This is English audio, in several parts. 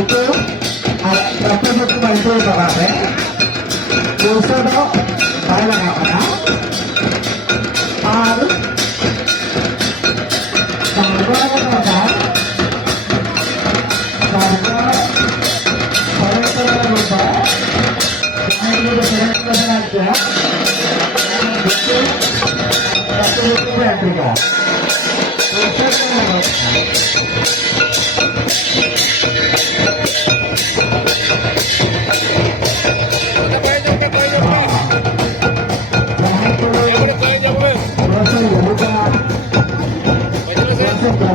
itu berapa dokumen itu berapa? Dosa dong, banyak apa? Ar, sarga apa? Sarga, sarga apa? Ini juga sarga aja. Itu satu dokumen juga. Dosa apa?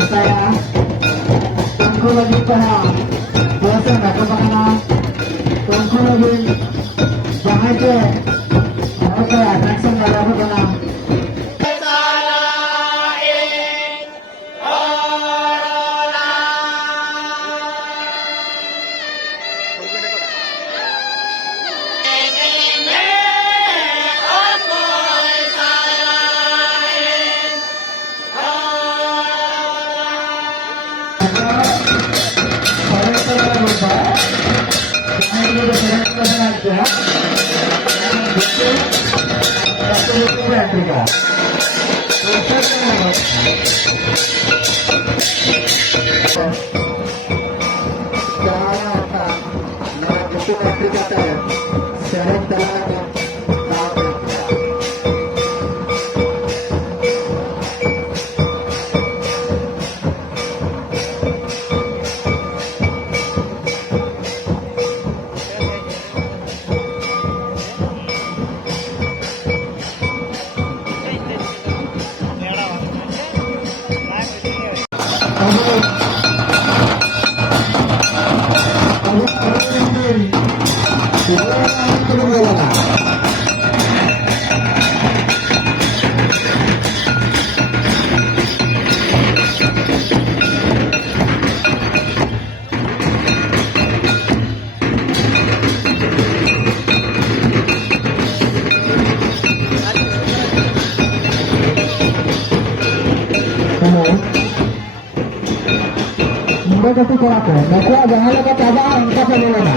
saya tunggu lagi pak biasa nggak kemana tunggu lagi jangan ke oke atraksi nggak ada apa kasi ko ako. Nakuha, ganhala ka tabaan ka sa nila na.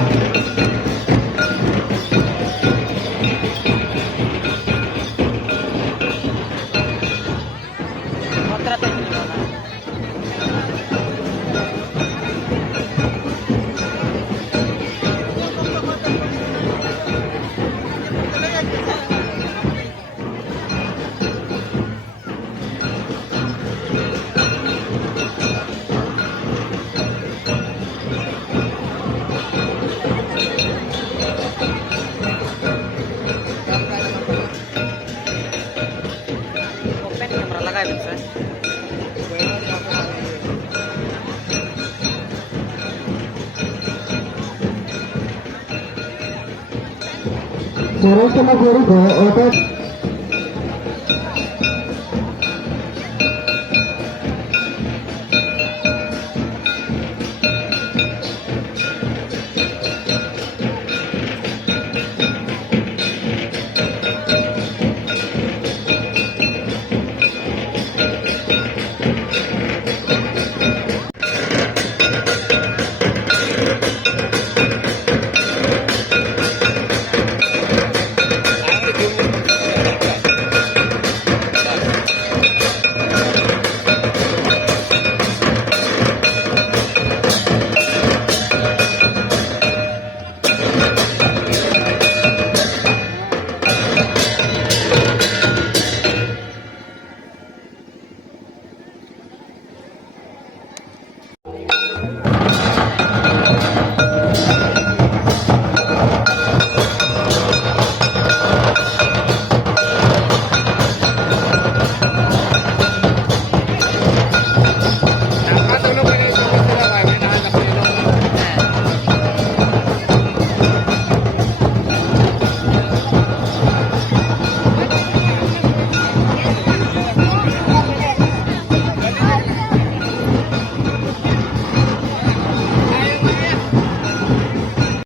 Sorry sama guru, otot